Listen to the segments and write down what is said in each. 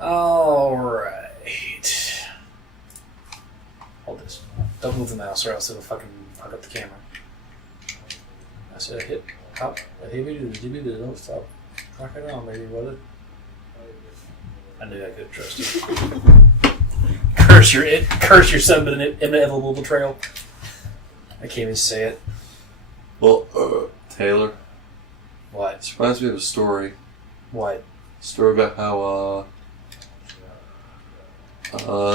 Alright. Hold this. Don't move the mouse or else it'll fucking fuck up the camera. I said hit up. Don't stop. Rock it on, baby brother. I knew I could trust you. Curse your son with an inevitable betrayal. I can't even say it. Well, Taylor. What? This reminds me of a story. What? A story about how,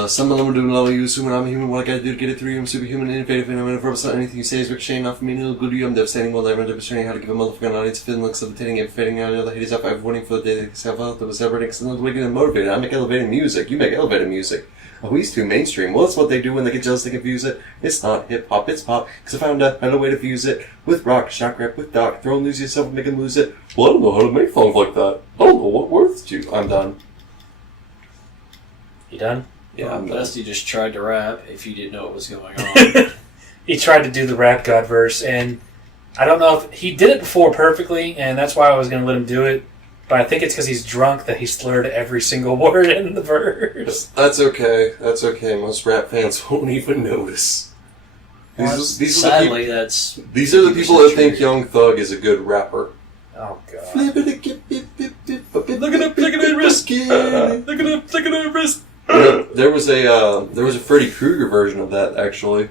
some of them do love you, assuming I'm a human, what I gotta do to get it through you, I'm superhuman, innovative, and I'm never anything you say is ricocheting off of me, no good to you, I'm devastating, well, I'm demonstrating how to give a motherfucking audience a feeling like suffocating and fading out, the haters up, I'm waiting for the day that self out, that was celebrating, because wicked and motivated, I make elevating music, you make elevated music. Oh, he's too mainstream. Well, that's what they do when they get jealous, they confuse it. It's not hip-hop, it's pop, because I found a better way to fuse it. With rock, shock rap, with doc, throw and lose yourself and make them lose it. Well, I don't know how to make songs like that. I don't know what words to. I'm done. You done? Yeah, I'm done. He just tried to rap if you didn't know what was going on. He tried to do the rap god verse, and I don't know if he did it before perfectly, and that's why I was going to let him do it. But I think it's because he's drunk that he slurred every single word in the verse. That's okay. That's okay. Most rap fans won't even notice. These are the people that think Young Thug is a good rapper. Oh, God. Look at that wrist. Look at that wrist. There was a Freddy Krueger version of that, actually.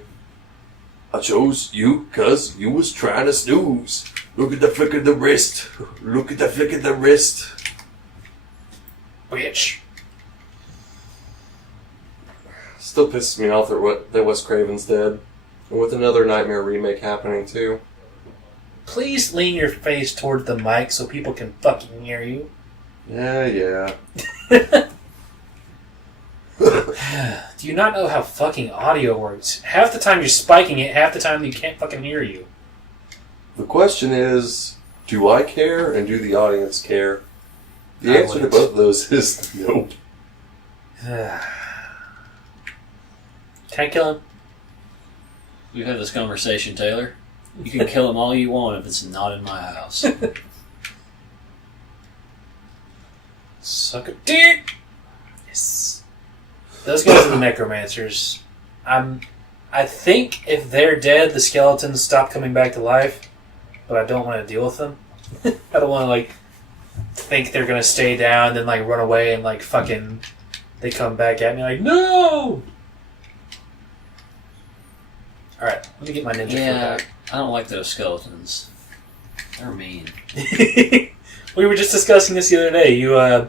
I chose you because you was trying to snooze. Look at the flick of the wrist. Look at the flick of the wrist. Bitch. Still pisses me off that Wes Craven's dead. And with another Nightmare remake happening, too. Please lean your face towards the mic so people can fucking hear you. Yeah. Do you not know how fucking audio works? Half the time you're spiking it, half the time you can't fucking hear you. The question is, do I care and do the audience care? The answer to both of those is nope. Can't kill him. We've had this conversation, Taylor. You can kill him all you want if it's not in my house. Suck a dick! Yes. Those guys are the necromancers. I think if they're dead, the skeletons stop coming back to life, but I don't want to deal with them. I don't want to, think they're going to stay down, then, run away and, fucking... They come back at me no! Alright, let me get my ninja foot back. I don't like those skeletons. They're mean. We were just discussing this the other day. You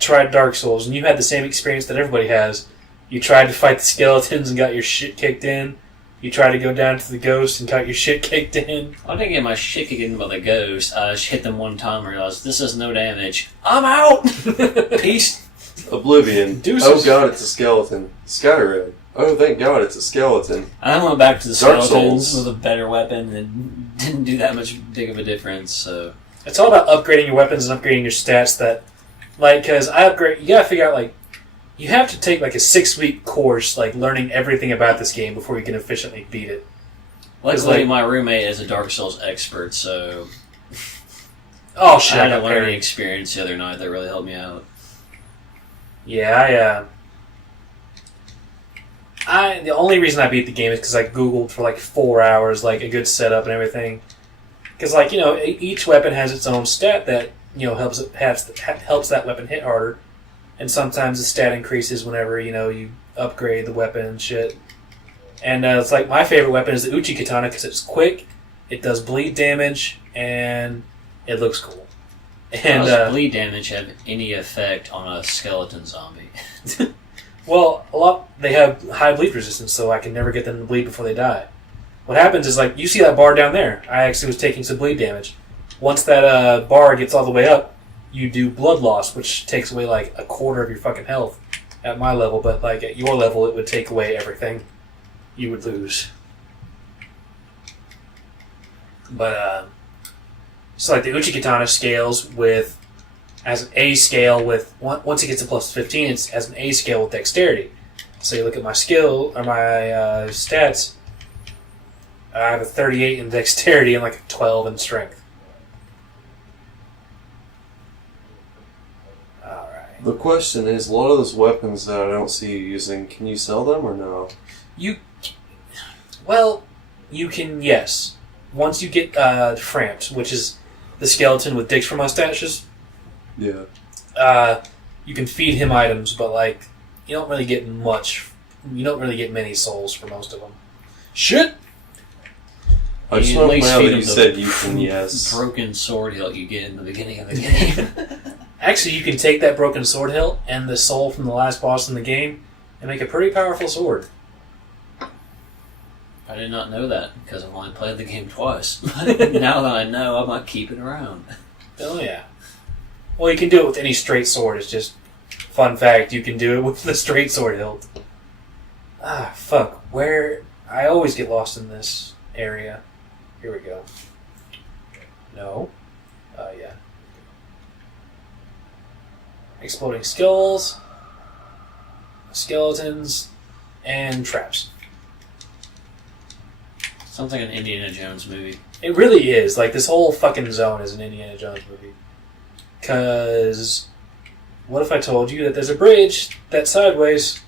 tried Dark Souls, and you had the same experience that everybody has. You tried to fight the skeletons and got your shit kicked in. You tried to go down to the ghost and got your shit kicked in. I didn't get my shit kicked in by the ghost. I just hit them one time and realized this does no damage. I'm out! Peace. Oblivion. Deuces. Oh god, it's a skeleton. Skyrim. Oh, thank god, it's a skeleton. I went back to the Dark skeletons Souls. with a better weapon and didn't do that much big of a difference, so... It's all about upgrading your weapons and upgrading your stats that... because you gotta figure out, you have to take, a 6-week course, learning everything about this game before you can efficiently beat it. Luckily, my roommate is a Dark Souls expert, so... Oh, shit. I had a learning experience the other night that really helped me out. Yeah, the only reason I beat the game is because I Googled for 4 hours, a good setup and everything. Because, each weapon has its own stat that, helps that weapon hit harder. And sometimes the stat increases whenever, you upgrade the weapon and shit. And it's my favorite weapon is the Uchi Katana because it's quick, it does bleed damage, and it looks cool. And does bleed damage have any effect on a skeleton zombie? Well, they have high bleed resistance, so I can never get them to bleed before they die. What happens is, you see that bar down there. I actually was taking some bleed damage. Once that bar gets all the way up, you do blood loss, which takes away, a quarter of your fucking health at my level. But, at your level, it would take away everything. You would lose. But, so, the Uchi Katana scales as an A scale with... Once it gets to plus 15, it's as an A scale with dexterity. So you look at my skill, or my stats... I have a 38 in dexterity and a 12 in strength. Alright. The question is, a lot of those weapons that I don't see you using, can you sell them or no? You can, yes. Once you get Framped, which is the skeleton with dicks for mustaches, Yeah. you can feed him items, but, like, you don't really get much. You don't really get many souls for most of them. Shit! I just You want at to least point out feed that him you the said you can, yes. broken sword hilt you get in the beginning of the game. Actually, you can take that broken sword hilt and the soul from the last boss in the game and make a pretty powerful sword. I did not know that because I've only played the game twice. Now that I know, I might keep it around. Oh, yeah. Well, you can do it with any straight sword. It's just, fun fact, you can do it with the straight sword hilt. Ah, fuck. Where... I always get lost in this area. Here we go. No. Yeah. Exploding skulls, skeletons, and traps. Sounds like an Indiana Jones movie. It really is. Like, this whole fucking zone is an Indiana Jones movie. Because, what if I told you that there's a bridge that's sideways,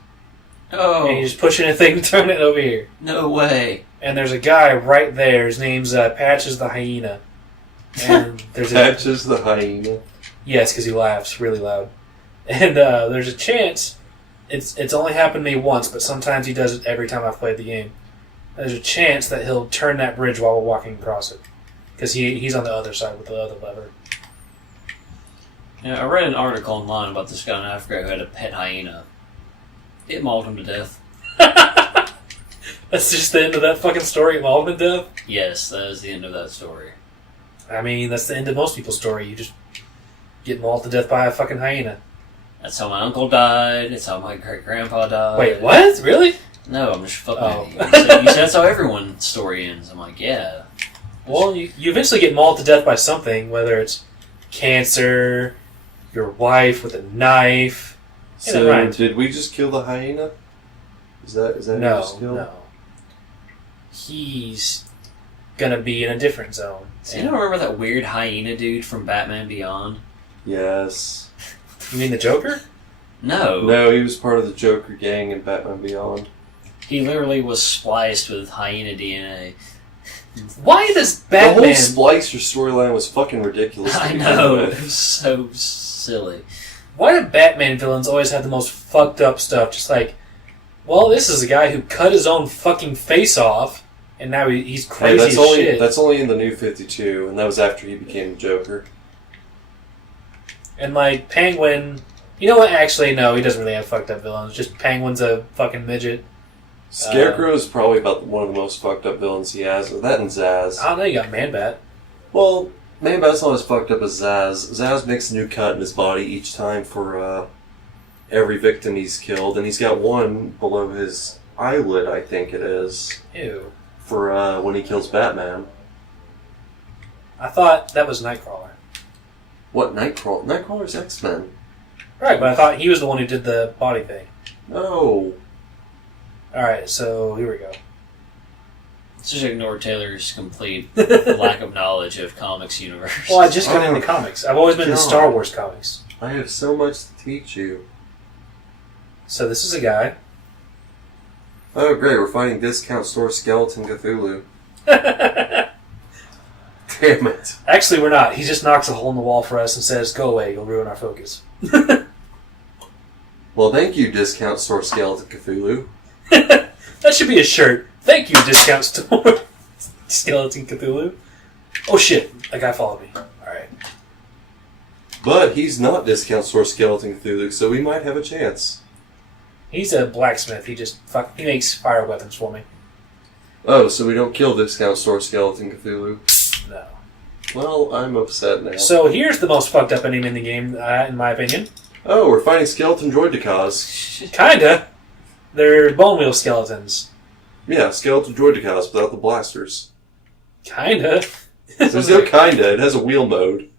Oh, and you just push in a thing to turn it over here? no way. And there's a guy right there. His name's Patches the Hyena. And there's Patches the hyena. Yes, because he laughs really loud. And there's a chance, it's only happened to me once, but sometimes he does it every time I've played the game. There's a chance that he'll turn that bridge while we're walking across it. Because he's on the other side with the other lever. Yeah, I read an article online about this guy in Africa who had a pet hyena. It mauled him to death. That's just the end of that fucking story, mauled to death? Yes, that is the end of that story. I mean, that's the end of most people's story. You just get mauled to death by a fucking hyena. That's how my uncle died. It's how my great-grandpa died. Wait, what? Really? No, I'm just fucking Oh. with you. You said that's how everyone's story ends. I'm like, yeah. Well, you eventually get mauled to death by something, whether it's cancer, your wife with a knife. So, right. did we just kill the hyena? Is that who we No, just killed? no. He's gonna be in a different zone. So you don't remember that weird hyena dude from Batman Beyond? Yes. You mean the Joker? No. No, he was part of the Joker gang in Batman Beyond. He literally was spliced with hyena DNA. Why does The Batman... whole Splicer storyline was fucking ridiculous. to I begin know. with. It was so silly. Why do Batman villains always have the most fucked up stuff? Just like, well, this is a guy who cut his own fucking face off, and now he's crazy Hey, as shit. that's only in the New 52, and that was after he became the Joker. And like, Penguin... You know what? Actually, no, he doesn't really have fucked up villains. Just Penguin's a fucking midget. Scarecrow is probably about one of the most fucked up villains he has. That and Zaz. I don't know, you got Man-Bat. Well, maybe that's not as fucked up as Zaz. Zaz makes a new cut in his body each time for every victim he's killed, and he's got one below his eyelid, I think it is, Ew. for when he kills Batman. I thought that was Nightcrawler. What, Nightcrawler? Nightcrawler's X-Men. Right, but I thought he was the one who did the body thing. No. Alright, so here we go. Just ignore Taylor's complete lack of knowledge of comics universe. Well, I just got into comics. I've always been into God. Star Wars comics. I have so much to teach you. So this is a guy. Oh, great, we're finding discount store skeleton Cthulhu. Damn it. Actually, we're not. He just knocks a hole in the wall for us and says, go away, you'll ruin our focus. Well, thank you, discount store skeleton Cthulhu. That should be a shirt. Thank you, discount store. Skeleton Cthulhu. Oh shit, that guy followed me. Alright. But he's not discount store skeleton Cthulhu, so we might have a chance. He's a blacksmith. He makes fire weapons for me. Oh, so we don't kill discount store skeleton Cthulhu. No. Well, I'm upset now. So here's the most fucked up enemy in the game, in my opinion. Oh, we're finding skeleton droidicas. Kinda. They're bone wheel skeletons. Yeah, skeleton droidicas without the blasters. Kinda. There's no kinda, it has a wheel mode.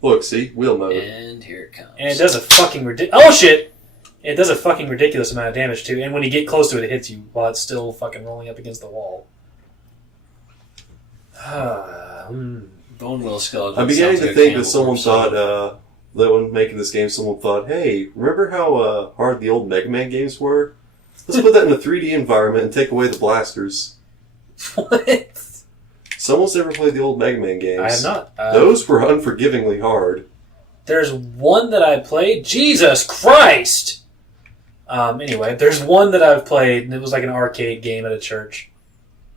Look, see? Wheel mode. And here it comes. And it does a fucking Oh shit! It does a fucking ridiculous amount of damage too, and when you get close to it, it hits you while it's still fucking rolling up against the wall. Bone wheel skeleton. I'm beginning sounds to like a think that cannibal someone corpse. thought that when making this game, someone thought, hey, remember how hard the old Mega Man games were? Let's put that in a 3D environment and take away the blasters. What? Someone's ever played the old Mega Man games? I have not. Those were unforgivingly hard. There's one that I played. Jesus Christ! Anyway, there's one that I've played, and it was like an arcade game at a church.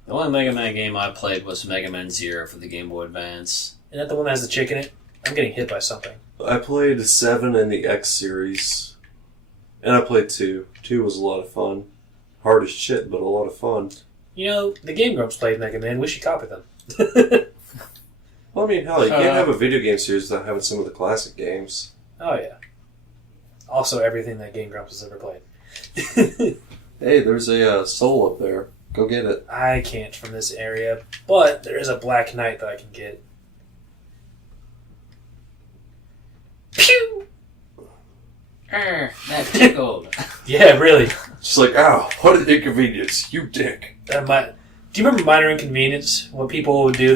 The only Mega Man game I played was Mega Man Zero for the Game Boy Advance. Isn't that the one that has the chick in it? I'm getting hit by something. I played 7 and the X series. And I played 2. 2 was a lot of fun. Hard as shit, but a lot of fun. You know, the Game Grumps played Mega Man. We should copy them. Well, I mean, hell, you can't have a video game series without having some of the classic games. Oh, yeah. Also, everything that Game Grumps has ever played. Hey, there's a soul up there. Go get it. I can't from this area, but there is a Black Knight that I can get. Pew! That tickled. Yeah, really. Just like, ow, what an inconvenience, you dick. Do you remember Minor Inconvenience? What people would do,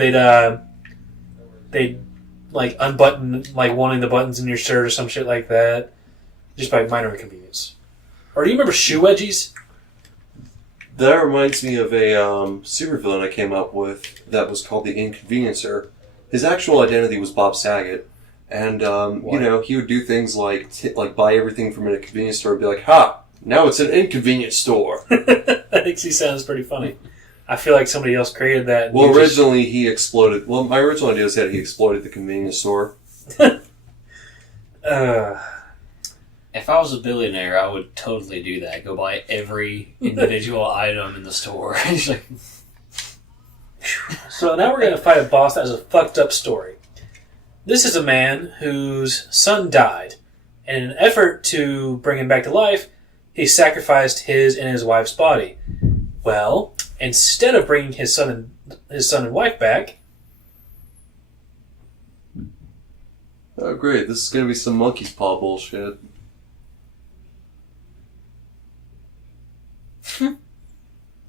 they'd like unbutton like one of the buttons in your shirt or some shit like that, just by Minor Inconvenience. Or do you remember shoe wedgies? That reminds me of a supervillain I came up with that was called the Inconveniencer. His actual identity was Bob Saget. And, you know, he would do things like buy everything from a convenience store and be like, ha, now it's an inconvenience store. That actually sounds pretty funny. I feel like somebody else created that. Well, originally he exploded. Well, my original idea was that he exploded the convenience store. If I was a billionaire, I would totally do that. Go buy every individual item in the store. So now we're going to fight a boss that has a fucked up story. This is a man whose son died, and in an effort to bring him back to life, he sacrificed his and his wife's body. Well, instead of bringing his son and wife back... Oh, great. This is going to be some monkey's paw bullshit.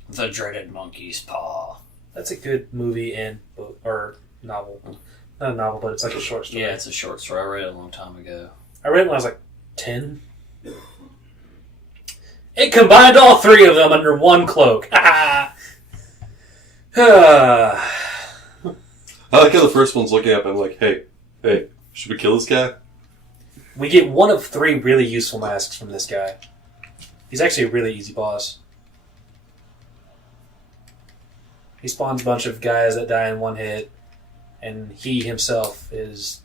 The dreaded monkey's paw. That's a good movie and book, or novel. Not a novel, but it's like a short story. Yeah, it's a short story. I read it a long time ago. I read it when I was like 10. It combined all three of them under one cloak. I like how the first one's looking up and like, hey, should we kill this guy? We get one of 3 really useful masks from this guy. He's actually a really easy boss. He spawns a bunch of guys that die in one hit, and he himself is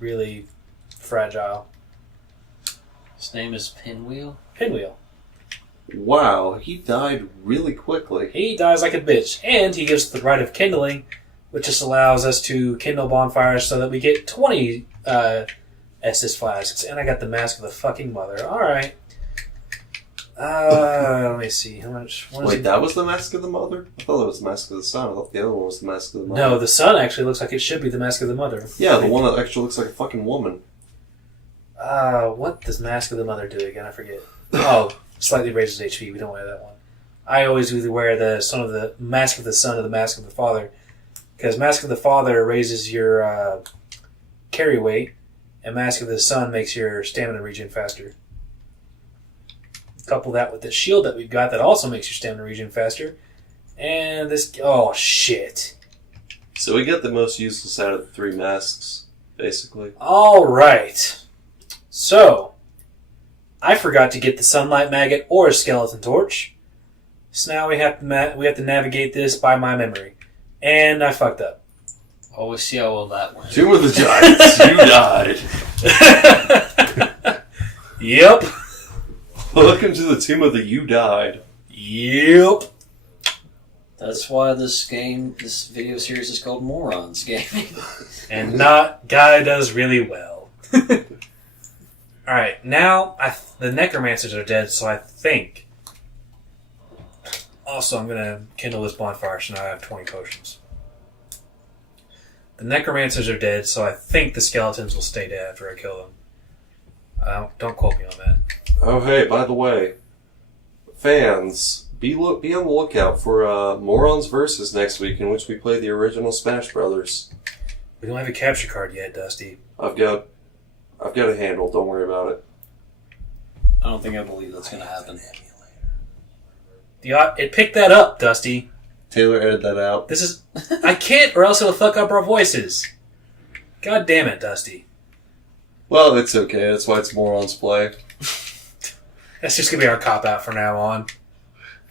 really fragile. His name is Pinwheel? Pinwheel. Wow, he died really quickly. He dies like a bitch, and he gives the right of kindling, which just allows us to kindle bonfires so that we get 20 Estus flasks. And I got the Mask of the fucking Mother. Alright. Let me see. How much? Wait, that was the Mask of the Mother? I thought that was the Mask of the Son. I thought the other one was the Mask of the Mother. No, the sun actually looks like it should be the Mask of the Mother. Yeah, the one that actually looks like a fucking woman. What does Mask of the Mother do again? I forget. Oh, slightly raises HP. We don't wear that one. I always either wear the Mask of the Son or the Mask of the Father. Because Mask of the Father raises your carry weight, and Mask of the Son makes your stamina regen faster. Couple that with the shield that we've got that also makes your stamina regen faster. And this... Oh, shit. So we get the most useless out of the 3 masks, basically. Alright. So, I forgot to get the Sunlight Maggot or a Skeleton Torch. So now we have to navigate this by my memory. And I fucked up. Oh, we'll see how well that went. Tomb of the Giants, you died. Yep. Welcome to the Tomb of the You Died. Yep. That's why this video series is called Morons Gaming. And not guy does really well. Alright, now the necromancers are dead, so I think... Also, I'm going to kindle this bonfire, so now I have 20 potions. The necromancers are dead, so I think the skeletons will stay dead after I kill them. Don't quote me on that. Oh, hey, by the way, fans, be on the lookout for Morons Versus next week, in which we play the original Smash Brothers. We don't have a capture card yet, Dusty. I've got I've got it handled. Don't worry about it. I don't think I believe that's going to happen. It picked that up, Dusty. Taylor, edit that out. This is... I can't, or else it'll fuck up our voices. God damn it, Dusty. Well, it's okay. That's why it's Morons Play. That's just going to be our cop-out from now on.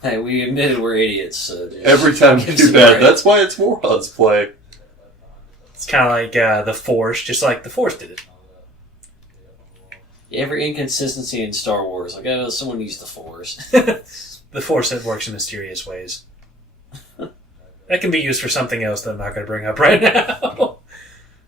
Hey, we admitted we're idiots, so... Every time you do that, that's why it's Morons Play. It's kind of like The Force, just like The Force did it. Every inconsistency in Star Wars. Like, oh, someone used the Force. The Force that works in mysterious ways. That can be used for something else that I'm not going to bring up right now.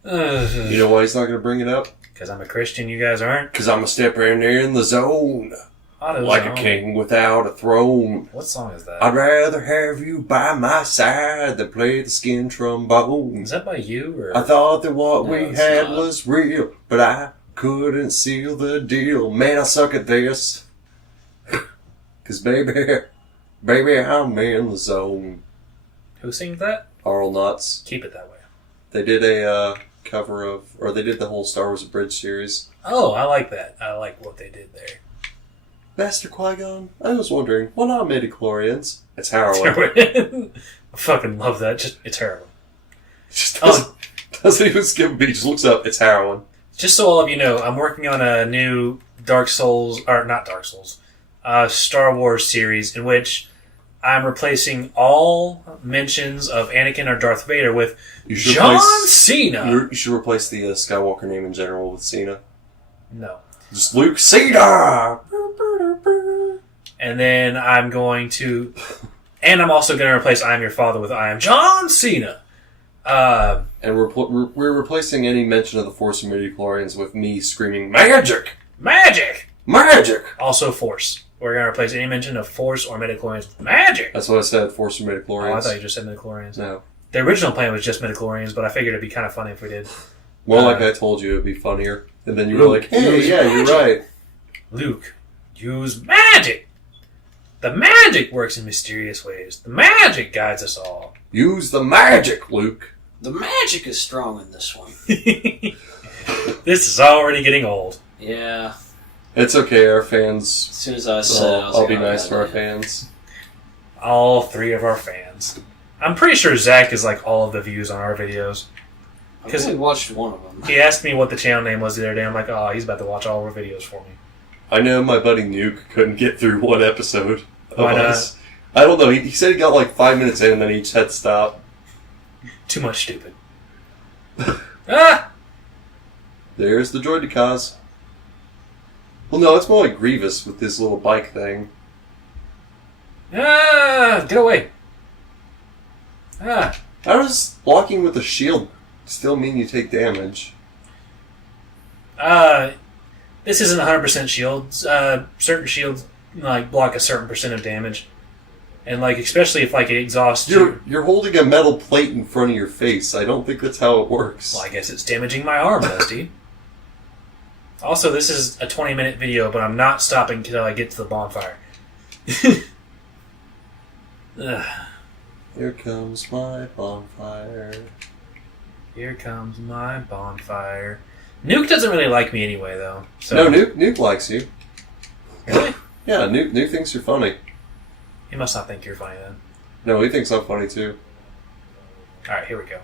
You know why he's not going to bring it up? Because I'm a Christian, you guys aren't. Because I'm a step in there in the zone. Like a king without a throne. What song is that? I'd rather have you by my side than play the skin trombone. Is that by you? Or? I thought that what we it's had not. was real, but I couldn't seal the deal. Man, I suck at this. Cause baby, I'm in the zone. Who sings that? Oral Nuts. Keep it that way. They did a cover of, or they did the whole Star Wars Abridged series. Oh, I like that. I like what they did there. Master Qui-Gon, I was wondering, what are midichlorians? It's heroin. I fucking love that. Just it's heroin. Just doesn't even skip a beat, just looks up, it's heroin. Just so all of you know, I'm working on a new Star Wars series in which I'm replacing all mentions of Anakin or Darth Vader with John Cena. You should replace the Skywalker name in general with Cena. No. Just Luke Cena! And then I'm going to... And I'm also going to replace I Am Your Father with I Am John Cena. And we're replacing any mention of the Force and midichlorians with me screaming, Magic! Magic! Magic! Also Force. We're going to replace any mention of Force or midichlorians with Magic! That's what I said, Force and midichlorians. Oh, I thought you just said midichlorians. No. The original plan was just midichlorians, but I figured it'd be kind of funny if we did. More like I told you, it'd be funnier. And then you were like, hey, yeah, you're right. Luke, use magic! The magic works in mysterious ways. The magic guides us all. Use the magic, Luke. The magic is strong in this one. This is already getting old. Yeah. It's okay, our fans. As soon as I said it, I was I'll like, be oh, nice God, to our yeah. fans. All three of our fans. I'm pretty sure Zach is like all of the views on our videos. I've only watched one of them. He asked me what the channel name was the other day. I'm like, oh, he's about to watch all of our videos for me. I know my buddy Nuke couldn't get through one episode of Why not? us. I don't know. He said he got like 5 minutes in and then he just had to stop. Too much stupid. Ah! There's the Droidicas. Well, no, it's more like Grievous with this little bike thing. Ah! Get away. Ah! How does blocking with a shield still mean you take damage? This isn't 100% shields. Certain shields like block a certain percent of damage, and like especially if like it exhausts you. You're holding a metal plate in front of your face. I don't think that's how it works. Well, I guess it's damaging my arm, Dusty. Also, this is a 20-minute video, but I'm not stopping until I get to the bonfire. Ugh. Here comes my bonfire. Here comes my bonfire. Nuke doesn't really like me anyway, though. So. No, Nuke likes you. Really? Yeah, Nuke thinks you're funny. He must not think you're funny then. No, he thinks I'm funny too. Alright, here we go.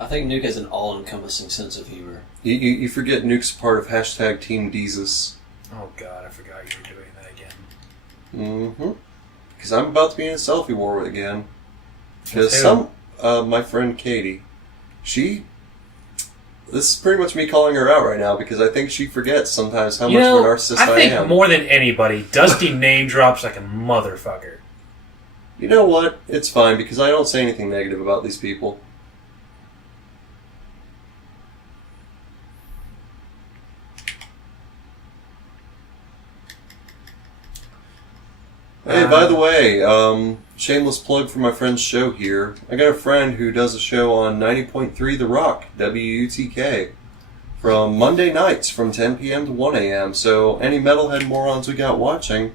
I think Nuke has an all-encompassing sense of humor. You forget Nuke's part of hashtag Team Deezus. Oh god, I forgot you were doing that again. Mm-hmm. Because I'm about to be in a selfie war again. With Because who? my friend Katie, this is pretty much me calling her out right now because I think she forgets sometimes how much of a narcissist I think am. more than anybody, Dusty name drops like a motherfucker. You know what? It's fine because I don't say anything negative about these people. Hey, by the way, shameless plug for my friend's show here. I got a friend who does a show on 90.3 The Rock, WUTK, from Monday nights from 10 p.m. to 1 a.m. So any metalhead morons we got watching,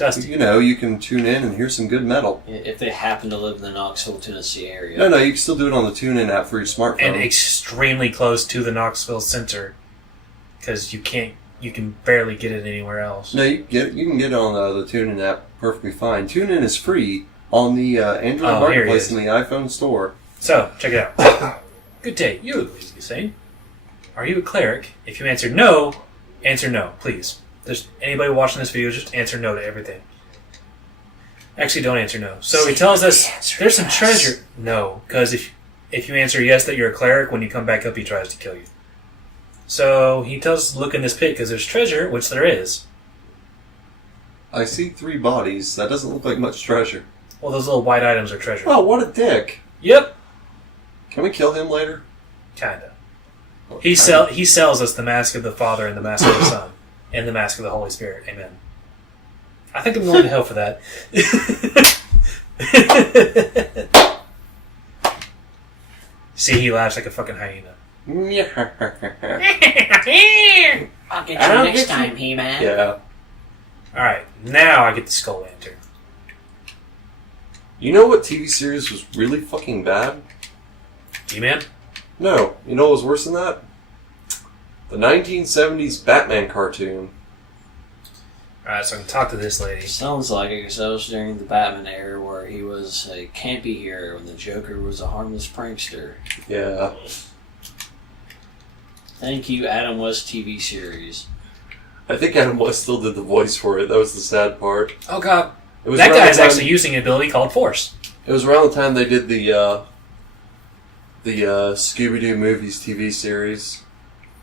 Dusty. You know, you can tune in and hear some good metal. If they happen to live in the Knoxville, Tennessee area. No, you can still do it on the TuneIn app for your smartphone. And extremely close to the Knoxville Center. Because you can barely get it anywhere else. No, you can get it on the TuneIn app perfectly fine. TuneIn is free on the Android Marketplace in the iPhone store. So, check it out. Good day. You, Louise Hussein. Are you a cleric? If you answer no, please. There's anybody watching this video, just answer no to everything. Actually, don't answer no. So he tells us there's some treasure. No, because if you answer yes that you're a cleric, when you come back up, he tries to kill you. So he tells us to look in this pit because there's treasure, which there is. I see 3 bodies. That doesn't look like much treasure. Well, those little white items are treasure. Oh, what a dick. Yep. Can we kill him later? Kinda. He sells us the Mask of the Father and the Mask of the Son. And the Mask of the Holy Spirit. Amen. I think I'm going to hell for that. See, he laughs like a fucking hyena. I'll get you next time, He-Man. Yeah. Alright, now I get the Skull Lantern. You know what TV series was really fucking bad? He-Man? No. You know what was worse than that? The 1970s Batman cartoon. Alright, so I can talk to this lady. Sounds like it, because that was during the Batman era where he was a campy hero and the Joker was a harmless prankster. Yeah. Thank you, Adam West TV series. I think Adam West still did the voice for it. That was the sad part. Oh god. It was That around guy's the time- actually using an ability called Force. It was around the time they did the Scooby-Doo movies TV series.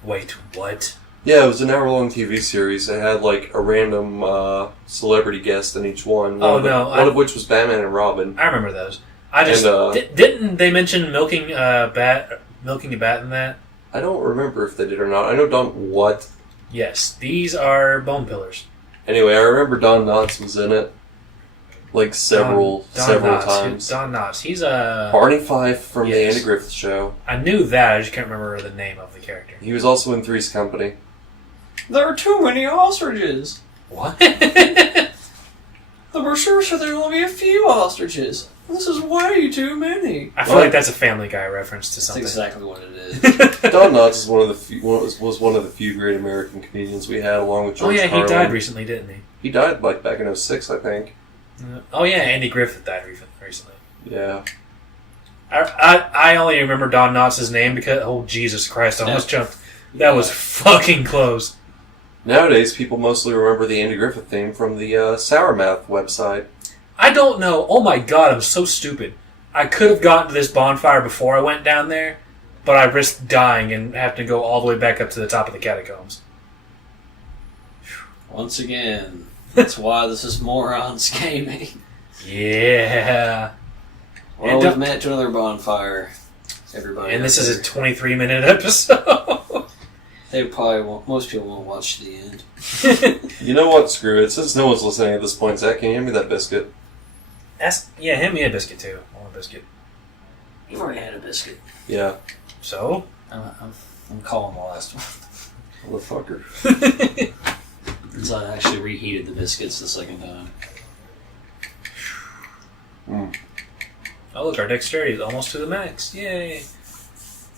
Wait, what? Yeah, it was an hour-long TV series. It had like a random celebrity guest in each one. One of which was Batman and Robin. I remember those. I just didn't they mention milking a bat in that? I don't remember if they did or not. I know what? Yes, these are bone pillars. Anyway, I remember Don Knotts was in it. Like several Knotts. times. Don Knotts. He's a Barney Fife from the Yes. Andy Griffith Show. I knew that. I just can't remember the name of the character. He was also in Three's Company. There are too many ostriches. What? The brochure said there will only be a few ostriches. This is way too many. I feel like that's a Family Guy reference to That's something. exactly what it is. Don Knotts is was one of the few great American comedians we had, along with Oh George yeah, Carlin. he died recently, didn't he? He died like back in 06, I think. Oh yeah, Andy Griffith died recently. Yeah. I only remember Don Knotts' name because Jesus Christ, I almost jumped. That was fucking close. Nowadays, people mostly remember the Andy Griffith theme from the Sour Math website. I don't know. Oh my god, I'm so stupid. I could have gotten to this bonfire before I went down there, but I risked dying and having to go all the way back up to the top of the catacombs. Once again, that's why this is Morons Gaming. Yeah. Well, we've met to another bonfire, everybody. And this is a 23-minute episode. They probably won't. Most people won't watch to the end. You know what? Screw it. Since no one's listening at this point, Zach, can you hand me that biscuit? Hand me a biscuit too. I want a biscuit. You've already had a biscuit. Yeah. So? I'm calling the last one. Motherfucker. So I actually reheated the biscuits the second time. Oh look, our dexterity is almost to the max. Yay.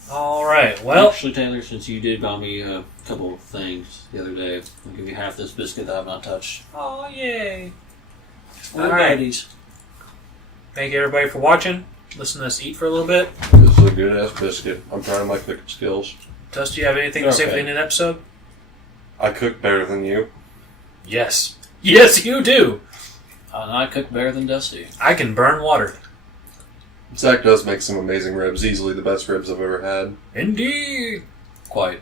Alright, well... Actually, Taylor, since you did buy me a couple of things the other day, I'll give you half this biscuit that I've not touched. Oh, yay. All right. right. Thank you everybody for watching. Listen to us eat for a little bit. This is a good-ass biscuit. I'm proud of my cooking skills. Tuss, do you have anything to say for the end of the episode? I cook better than you. Yes. Yes, you do! And I cook better than Dusty. I can burn water. Zach does make some amazing ribs. Easily the best ribs I've ever had. Indeed. Quite.